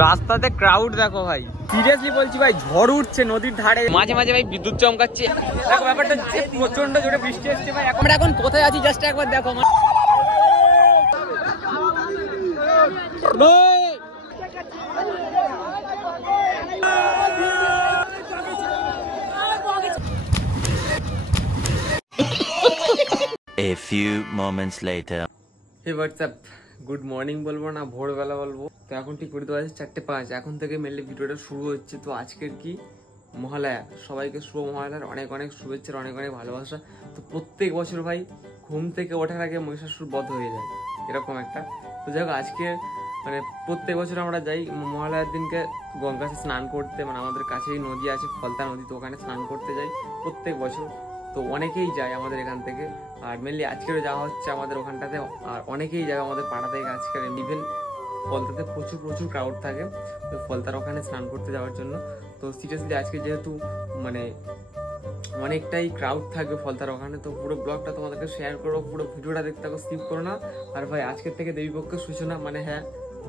রাস্তাতে ক্রাউড দেখো ভাই, সিরিয়াসলি বলছি ভাই, ঝড় উঠছে নদীর ধারে, মাঝে মাঝে ভাই বিদ্যুৎ চমকাচ্ছে। দেখো ব্যাপারটা হচ্ছে প্রচন্ড জোরে বৃষ্টি হচ্ছে ভাই। আমরা এখন কোথায় আছি জাস্ট একবার দেখো। A few moments later. Hey, what's up? Good morning বলবো না ভোরবেলা বলবো, তো এখন ঠিক করে দেওয়া আছে 4:05। এখন থেকে মেনলি ভিডিওটা শুরু হচ্ছে। তো আজকের কি মহালয়া, সবাইকে শুভ মহালয়ার অনেক অনেক শুভেচ্ছা, অনেক অনেক ভালোবাসা। তো প্রত্যেক বছর ভাই ঘুম থেকে ওঠার আগে মহিষাসুর বধ হয়ে যায়, এরকম একটা। তো যাই হোক, আজকে মানে প্রত্যেক বছর আমরা যাই মহালয়ার দিনকে গঙ্গাতে স্নান করতে, মানে আমাদের কাছেই নদী আছে ফলতা নদী, তো ওখানে স্নান করতে যাই প্রত্যেক বছর। তো অনেকেই যায় আমাদের এখান থেকে, আর মেনলি আজকেরও যাওয়া হচ্ছে আমাদের ওখানটাতে। আর অনেকেই যাবে আমাদের পাড়া থেকে আজকের। ইভেন ফলতাতে প্রচুর প্রচুর ক্রাউড থাকে তো ফলতার ওখানে স্নান করতে যাওয়ার জন্য। তো সিরিয়াসলি আজকে যেহেতু মানে অনেকটাই ক্রাউড থাকবে ফলতার ওখানে, তো পুরো ব্লগটা তোমাদেরকে শেয়ার করবো, পুরো ভিডিওটা দেখতে থাকো, স্কিপ করো না। আর ভাই আজকের থেকে দেবীপক্ষের সূচনা, মানে হ্যাঁ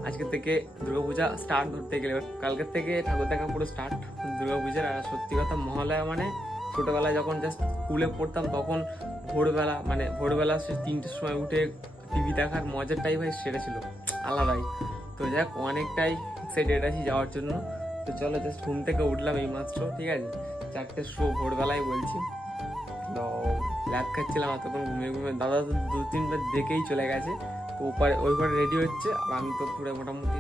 আজকের থেকে দুর্গাপূজা স্টার্ট ধরতে গেলে, কালকের থেকে ঠাকুর দেখা পুরো স্টার্ট দুর্গাপূজার। আর সত্যি কথা মহালয়া মানে ছোটবেলায় যখন জাস্ট স্কুলে পড়তাম তখন ভোরবেলা সে 3টের সময় উঠে টিভি দেখার মজাটাই ভাই সেটা ছিল আলাদাই। তো যাক অনেকটাই এক্সাইটেড আছি যাওয়ার জন্য। তো চলো জাস্ট ঘুম থেকে উঠলাম এই মাত্র, ঠিক আছে 4টের শো ভোরবেলায় বলছি। তো ল্যাব খাচ্ছিলাম এতক্ষণ ঘুমিয়ে ঘুমিয়ে, দাদা তো 2-3বার দেখেই চলে গেছে। তো ওই ঘরে রেডি হচ্ছে, আর আমি তো পুরো মোটামুটি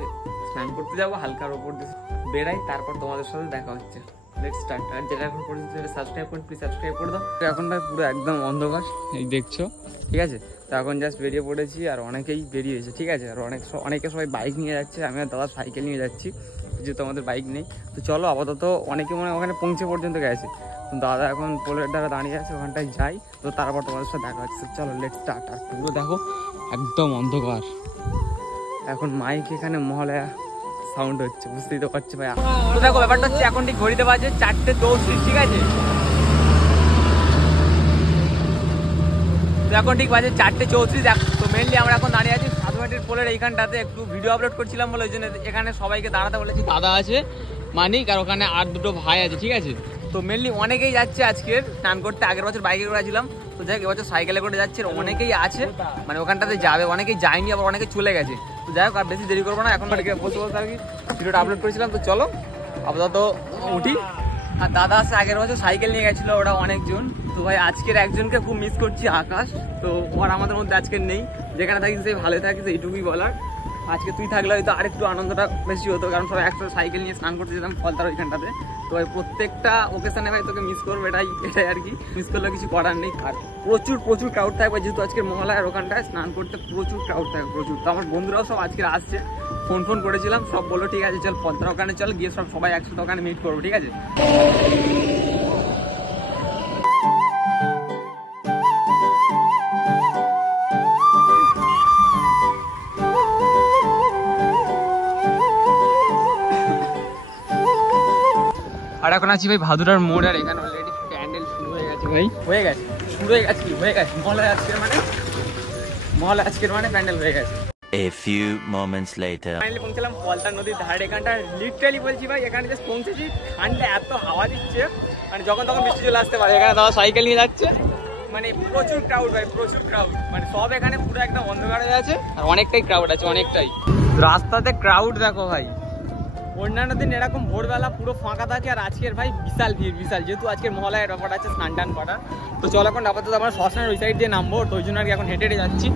স্নান করতে যাবো, হালকার ওপর দিয়ে বেড়াই, তারপর তোমাদের সাথে দেখা হচ্ছে। Let's start. আর যেটা এখন পর্যন্ত সাবস্ক্রাইব করুন, প্লিজ সাবস্ক্রাইব করে দাও। এখন ভাই পুরো একদম অন্ধকার, এই দেখছো, ঠিক আছে। তো এখন জাস্ট বেরিয়ে পড়েছি, আর অনেকেই বেরিয়েছে, ঠিক আছে। আর অনেকে সবাই বাইক নিয়ে যাচ্ছে, আমি আর দাদা সাইকেল নিয়ে যাচ্ছি, যেহেতু আমাদের বাইক নেই। তো চলো আপাতত অনেকে মনে ওখানে পৌঁছে পর্যন্ত গেছে, তো দাদা এখন পোলের দ্বারা দাঁড়িয়ে আছে, ওখানটায় যাই, তো তারপর তোমাদের সাথে দেখা হচ্ছে। চলো লেটস স্টার্ট। আর পুরো দেখো একদম অন্ধকার, এখন মাইক এখানে মহালয়া সাউন্ড হচ্ছে, বুঝতেই তো পারছি ভাই। তো দেখো ব্যাপারটা হচ্ছে এখন ঠিক ঘড়িতে বাজে 4:34, ঠিক আছে। তো এখন ঠিক বাজে 4:34। তো মেনলি আমরা এখন দাঁড়িয়ে আছি সাধুঘাটের পোলের এইখানটাতে, একটু ভিডিও আপলোড করছিলাম বলে ওই জন্য এখানে সবাইকে দাঁড়াতে বলেছি। দাদা আছে মানিক, আর ওখানে আর 2 ভাই আছে, ঠিক আছে। তো মেনলি অনেকেই যাচ্ছে আজকের স্নান করতে। আগের বছর বাইকে করে ছিলাম, তো যাই হোক এবছর সাইকেলে করে যাচ্ছে, অনেকেই আছে মানে ওখানটাতে যাবে, অনেকেই যায়নি, আবার অনেকে চলে গেছে। তো যাই হোক আর বেশি দেরি করবো না, এখন বলতে বলতে আর কি ভিডিওটা আপলোড করেছিলাম। তো চলো আপাতত উঠি। আর দাদা আছে আগের বছর সাইকেল নিয়ে গেছিলো, ওরা অনেকজন। তো ভাই আজকের একজনকে খুব মিস করছি, আকাশ। তো ওর আমাদের মধ্যে আজকের নেই, যেখানে থাকিস সেই ভালো থাকিস, এইটুকুই বলার। আজকে তুই থাকলে হয়তো আরেকটু আনন্দটা বেশি হতো, কারণ সবাই একসাথে সাইকেল নিয়ে স্নান করতে যেতাম ফলতার ওইখানটাতে। তো ভাই প্রত্যেকটা ওকেশনে ভাই তোকে মিস করবো, এটাই আর কি, মিস করলে কিছু করার নেই। আর প্রচুর প্রচুর ক্রাউড থাকবে, যেহেতু আজকের মহালয়ার ওখানটায় স্নান করতে প্রচুর ক্রাউড থাকবে, প্রচুর। তো আমার বন্ধুরাও সব আজকে আসছে, ফোন করেছিলাম, সব বললো ঠিক আছে চল ফলতার ওখানে চল, গিয়ে সবাই একসাথে ওখানে মিট করবো, ঠিক আছে। আর এখন আছি ভাই ভাদুরার মোড়, আর এখানে অলরেডি প্যান্ডেল শুরু হয়ে গেছে ভাই, মহালয়া আজকের মানে প্যান্ডেল হয়ে গেছে। A few moments later. Finally পৌঁছলাম ফলতা নদীর ধারে, এখানটা লিটারালি বলছি ভাই, এখানে জাস্ট পৌঁছেছি, ঠান্ডা এত হাওয়া দিচ্ছে, মানে যখন তখন বৃষ্টি চলে আসতে পারে। এখানে দাদা সাইকেল নিয়ে যাচ্ছে, মানে প্রচুর ক্রাউড ভাই, প্রচুর ক্রাউড, মানে সব এখানে পুরো একদম অন্ধকার হয়ে আছে, আর অনেকটাই ক্রাউড আছে, অনেকটাই। রাস্তাতে ক্রাউড দেখো ভাই, অন্যান্য দিন এরকম ভোরবেলা পুরো ফাঁকা থাকে, আর আজকের ভাই বিশাল ভিড়, বিশাল, যেহেতু আজকের মহালয়ার ব্যাপারটা আছে স্নান টান করা। তো চল এখন আপাতত আমরা শ্মশানের ওই সাইড দিয়ে নামবো, তো ওই জন্য আর কি এখন হেঁটে যাচ্ছি,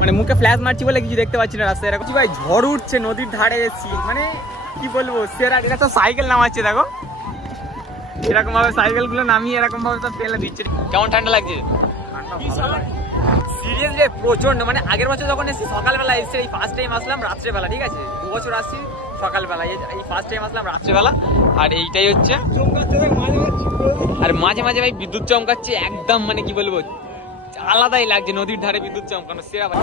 মানে মুখে ফ্ল্যাশ মারছি বলে কিছু দেখতে পাচ্ছি না রাস্তায়। এরকম ভাই ঝড় উঠছে নদীর ধারে এসেছি, মানে কি বলবো, সেরা। এটা তো সাইকেল নামাচ্ছে দেখো, এরকম ভাবে সাইকেল গুলো নামিয়ে এরকম ভাবে তো ফেলে দিচ্ছে। কেমন ঠান্ডা লাগছে সিরিয়াসলি প্রচন্ড। মানে আগের বছর যখন এসেছি সকালবেলা এসেছি, এই ফার্স্ট টাইম আসলাম রাত্রেবেলা, ঠিক আছে। 2 বছর আসছি সকালবেলা, এই ফার্স্ট টাইম আসলাম রাত্রেবেলা। আর এইটাই হচ্ছে, আর মাঝে মাঝে ভাই বিদ্যুৎ চমকাচ্ছে একদম, মানে কি বলবো আলাদাই লাগছে, নদীর ধারে বিদ্যুৎ চমকানো সেরা ভাই।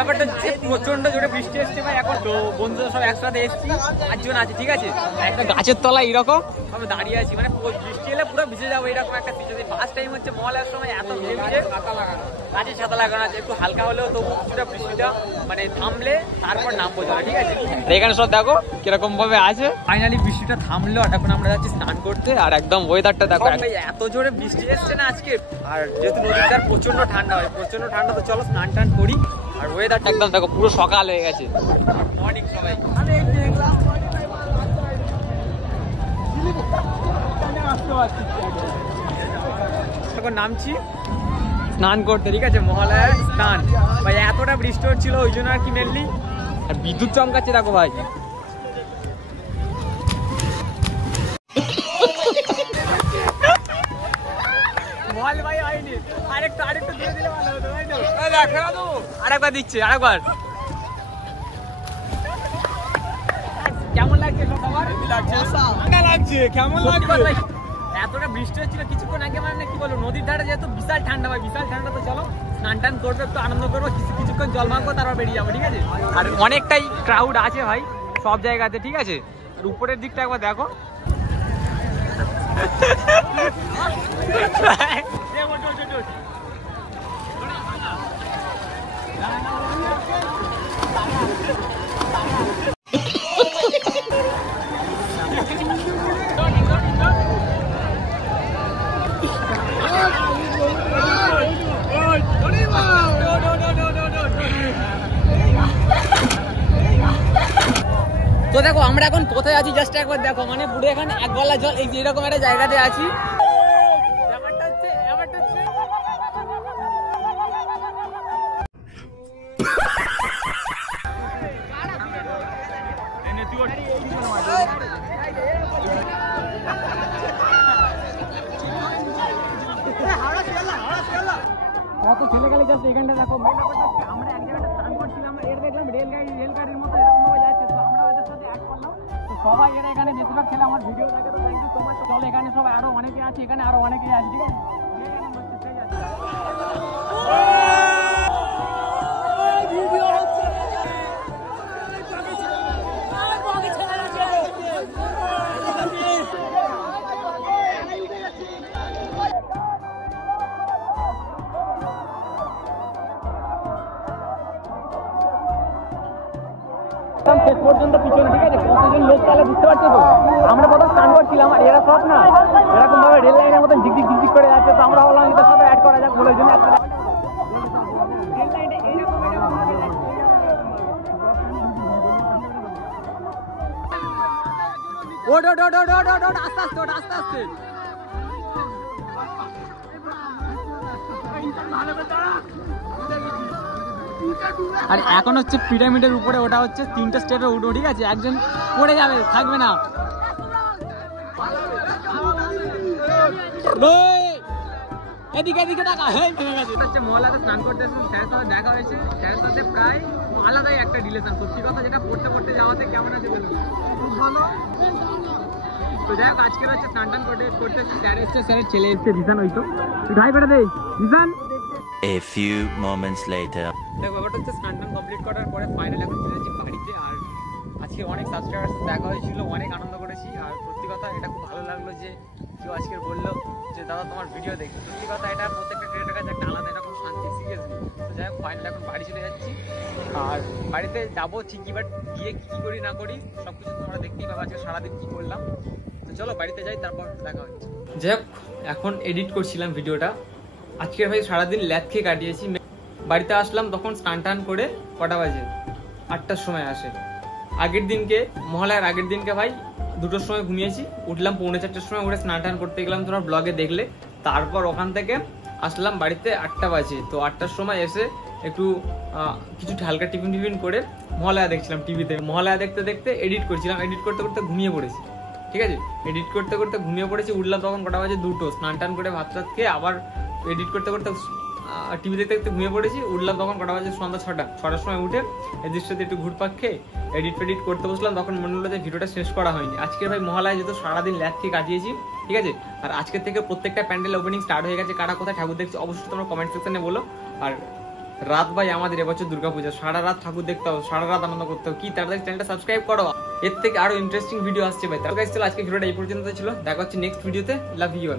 ব্যাপারটা হচ্ছে প্রচন্ড জোরে বৃষ্টি এসছে ভাই এখন। তো বন্ধুরা সব একসাথে এসছি, 8 জন আছে, ঠিক আছে। একটা গাছের তলায় এরকম আমি দাঁড়িয়ে আছি, মানে বৃষ্টি এলে পুরো ভিজে যাবো এরকম একটা সিচুয়েশন। ফার্স্ট টাইম হচ্ছে মহলার সময় এত ভিজে ছাতা লাগানো, গাছে ছাতা লাগানো আছে, একটু হালকা হলেও তবু কিছুটা বৃষ্টিটা মানে থামলে তারপর নামবো চলে, ঠিক আছে। এখানে সব দেখো কিরকম ভাবে আছে। ফাইনালি বৃষ্টিটা থামলো, আর এখন আমরা যাচ্ছি স্নান করতে। আর একদম ওয়েদারটা দেখো, এত জোরে বৃষ্টি এসছে না আজকে। আর যেহেতু নদীটা প্রচন্ড ঠান্ডা হয়, প্রচন্ড ঠান্ডা, তো চলো স্নান টান করি। আর ওয়েদারটা একদম দেখো পুরো সকাল হয়ে গেছে। মর্নিং সবাই, এখন নামছি স্নান করতে, ঠিক আছে। মহালয়ার স্নান ভাই, এতটা বৃষ্টি হচ্ছিল ওই জন্য আর কি মেনলি। আর বিদ্যুৎ চমকাচ্ছে দেখো ভাই। আরেকবার দিচ্ছে, আরেকবার। কেমন লাগছে কেমন লাগছে? এতটা বৃষ্টি হচ্ছিল কিছুক্ষণ আগে, মানে কি বলবো, নদীর ধারে যেহেতু বিশাল ঠান্ডা ভাই, বিশাল ঠান্ডা। তো চলো স্নান টান করবো, একটু আনন্দ করবো, কিছুক্ষণ জল মাখবো, তারপর বেরিয়ে যাবো, ঠিক আছে। আর অনেকটাই ক্রাউড আছে ভাই সব জায়গাতে, ঠিক আছে। আর উপরের দিকটা একবার দেখো। তো দেখো আমরা এখন কোথায় আছি জাস্ট একবার দেখো, মানে পুরো এখানে এক গলা জল, এই এরকম একটা জায়গাতে আছি। কত ছেলে গেলে জাস্ট এখানটা দেখো। আমরা এক জায়গাটা স্নান করছিলাম, এর দেখলাম রেলগাড়ির মতো এরকম ভাবে যাচ্ছে, তো আমরা ওদের সাথে অ্যাড করলাম। তো সবাই এরা এখানে বেশিরভাগ ছেলে আমার ভিডিও দেখে, তো থ্যাংক ইউ সো মাচ। চলো এখানে সবাই আরো অনেকে আছে, এখানে আরো অনেকে আছে, ঠিক আছে। শেষ পর্যন্ত পিছনে, ঠিক আছে। কতজন লোক তাহলে বুঝতে পারছো তো। আমরা প্রথম স্নান করছিলাম, আর এরা সব না এরকম ভাবে রেল লাইনের মতন ঝিকঝিক ঝিকঝিক করে যাচ্ছে। তো আমরা বললাম এদের সাথে অ্যাড করা যাক, বলে জন্য একটা ওট ওট ওট ওট ওট ওট আস্তে আস্তে, ওট আস্তে আস্তে। আর এখন হচ্ছে পিরামিডের উপরে, ওটা হচ্ছে 3টে স্টেপে উঠবো, ঠিক আছে। একজন পড়ে যাবে, থাকবে না। এদিকে এদিকে দেখা হচ্ছে। মহলাতে স্নান করতে এসেছি, স্যারের সাথে দেখা হয়েছে। স্যারের সাথে প্রায় আলাদাই একটা রিলেশন, সত্যি কথা যেটা পড়তে পড়তে যাওয়াতে। কেমন আছে বলুন? খুব ভালো। তো যাই হোক, আজকের হচ্ছে স্নান টান করতে স্যার এসছে, স্যারের ছেলে এসছে রিসান। ওই তো ঢাই বেড়া দেই রিসান। A few moments later. দেখো ব্যাপারটা হচ্ছে স্নান টান কমপ্লিট করার পরে ফাইনাল এখন চলে যাচ্ছি বাড়িতে। আর আজকে অনেক সাবস্ক্রাইবার দেখা হয়েছিল, অনেক আনন্দ করেছি। আর সত্যি কথা এটা খুব ভালো লাগলো যে কেউ আজকে বললো যে দাদা তোমার ভিডিও দেখি। সত্যি কথা এটা প্রত্যেকটা ক্রিয়েটারের কাছে একটা আলাদা এরকম শান্তি, সিরিয়াসলি। তো যাই হোক ফাইনাল এখন বাড়ি চলে যাচ্ছি। আর বাড়িতে যাবো ঠিকই, বাট গিয়ে কী করি না করি সব কিছু তোমরা দেখতেই পাবো আজকে সারাদিন কী করলাম। তো চলো বাড়িতে যাই, তারপর দেখা হচ্ছে। যাই হোক এখন এডিট করছিলাম ভিডিওটা। আজকে ভাই সারাদিন ল্যাদ খেয়ে কাটিয়েছি। বাড়িতে আসলাম তখন স্নান টান করে, কটা বাজে 8টার সময় আসে। আগের দিনকে মহালয়ার আগের দিনকে ভাই 2টোর সময় ঘুমিয়েছি, উঠলাম 3:45টার সময়, উঠে স্নান টান করতে গেলাম, তোমরা ব্লগে দেখলে। তারপর ওখান থেকে আসলাম বাড়িতে 8টা বাজে। তো 8টার সময় এসে একটু কিছু হালকা টিফিন করে মহালয়া দেখছিলাম টিভিতে। মহালয়া দেখতে দেখতে এডিট করছিলাম, এডিট করতে করতে ঘুমিয়ে পড়েছি, ঠিক আছে। এডিট করতে করতে ঘুমিয়ে পড়েছি, উঠলাম তখন কটা বাজে 2টো। স্নান টান করে ভাত টাত খেয়ে আবার এডিট করতে করতে টিভি দেখতে দেখতে ঘুমিয়ে পড়েছি, উঠলাম তখন কটা বাজে সন্ধ্যা 6টার সময়। উঠে এদের সাথে একটু ঘুরপাক খেয়ে এডিট করতে বসলাম, তখন মনে হলো যে ভিডিওটা শেষ করা হয়নি। আজকের ভাই মহালয়া যেহেতু সারাদিন ল্যাদ খেয়ে কাটিয়েছি, ঠিক আছে। আর আজকের থেকে প্রত্যেকটা প্যান্ডেল ওপেনিং স্টার্ট হয়ে গেছে। কারা কোথায় ঠাকুর দেখছে অবশ্যই তোমরা কমেন্ট সেকশনে বলো। আর রাত ভাই আমাদের এবছর দুর্গাপূজা, সারা রাত ঠাকুর দেখতে হবে, সারা রাত আনন্দ করতে হবে। কি তাড়াতাড়ি চ্যানেলটা সাবস্ক্রাইব করো, এর থেকে আরো ইন্টারেস্টিং ভিডিও আসছে ভাই। তার কাছে আজকে ভিডিওটা এই পর্যন্ত ছিল, দেখা হচ্ছে নেক্সট ভিডিওতে। Love you all.